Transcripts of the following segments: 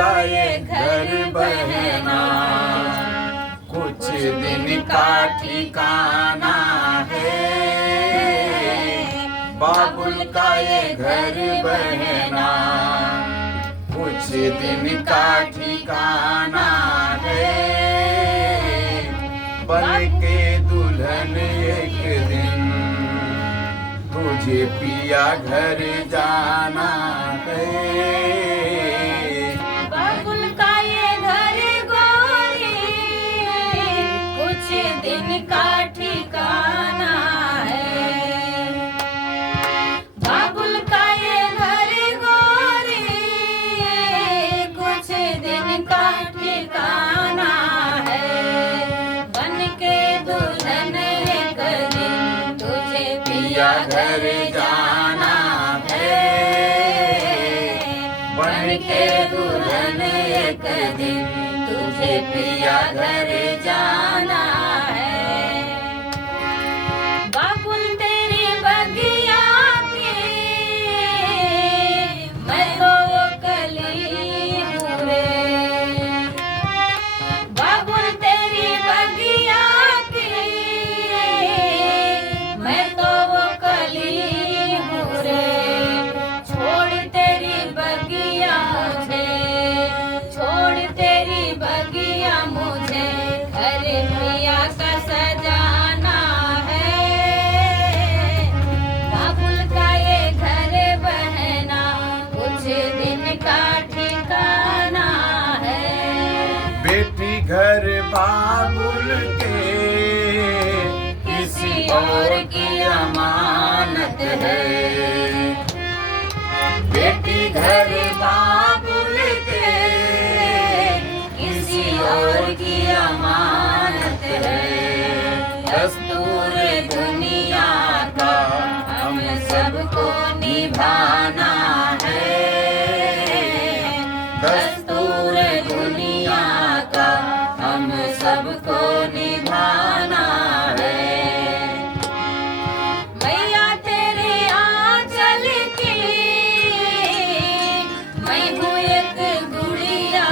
का ये घर बहना कुछ दिन का ठिकाना है। बाबुल का ये घर बहना कुछ दिन का ठिकाना है। बन के दुल्हन एक दिन तुझे पिया घर जाना है। बाबुल का ये घर गोरी कुछ दिन का ठिकाना है। बाबुल का ये घर गोरी कुछ दिन का ठिकाना है। बन के दुल्हन एक दिन तुझे पिया घर जाना है। बन के दुल्हन एक दिन तुझे पिया घर जाना है। बाबुल तेरी बगिया की मैं तो कली हूँ रे। बाबुल तेरी बगिया की मैं तो कली हूँ रे। छोड़ तेरी बगिया मुझे, छोड़ तेरी बगिया मुझे घर पिया का सजाना है। बाबुल का ये घर बहना कुछ दिन का ठिकाना है। बेटी घर बाबुल के किसी और की अमानत है। बेटी घर बाबुल के किसी और की अमानत है। दस्तूर दुनिया का हम सबको निभाना है। दस्तूर दुनिया का हम सबको निभाना है। मैया तेरे आंचल की मैं हूँ एक गुड़िया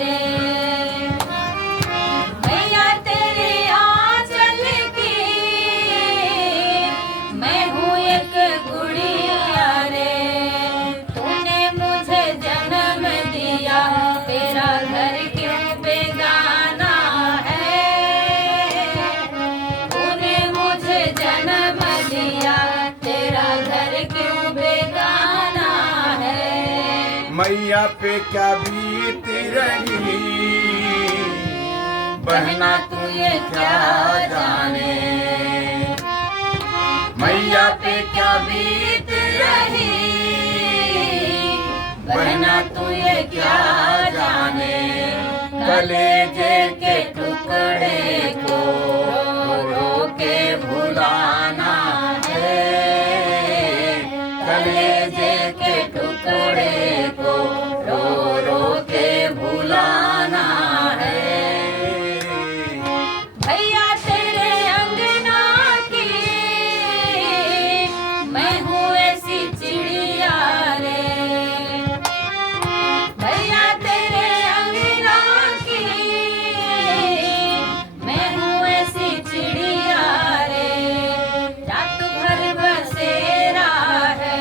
रे। मैया तेरे आंचल की मैं हूँ एक गुड़िया रे। तूने मुझे जन्म दिया तेरा घर क्यों बेगाना है। तूने मुझे जन्म दिया तेरा घर क्यों बेगाना है। मैया पे क्या बीत रही बहना तू ये क्या जाने। मैया पे क्या बीत रही बहना तू ये क्या जाने। कलेजे के टुकड़े को रो रो के भुलाना है। कलेजे के टुकड़े को रो रो के भुलाना है। भैया तेरे अंगना की मैं हूँ ऐसी चिड़िया रे। भैया तेरे अंगना की मैं हूँ ऐसी चिड़िया रे। रात भर बसेरा है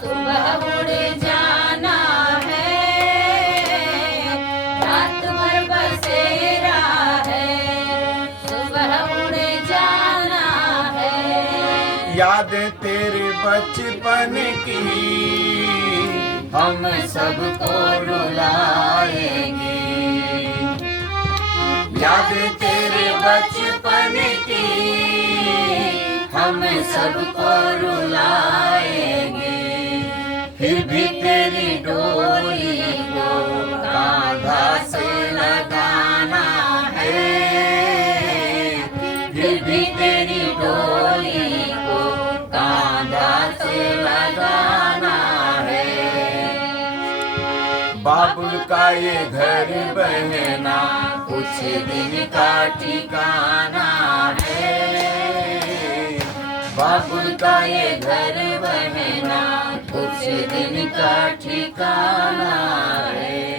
सुबह उड़ जाना है। रात भर बसेरा है सुबह उड़ जाना है। याद तेरे बचपन की हम सबको रुलाएगी। याद तेरे बचपन की हम सबको रुलाएगी। फिर भी तेरी डोली को कांधा से लगाना है। फिर भी तेरी डोली को कांधा से लगाना है। बाबुल का ये घर बहना कुछ दिन का ठिकाना है। बाबुल का ये घर बहना कुछ दिन का ठिकाना है।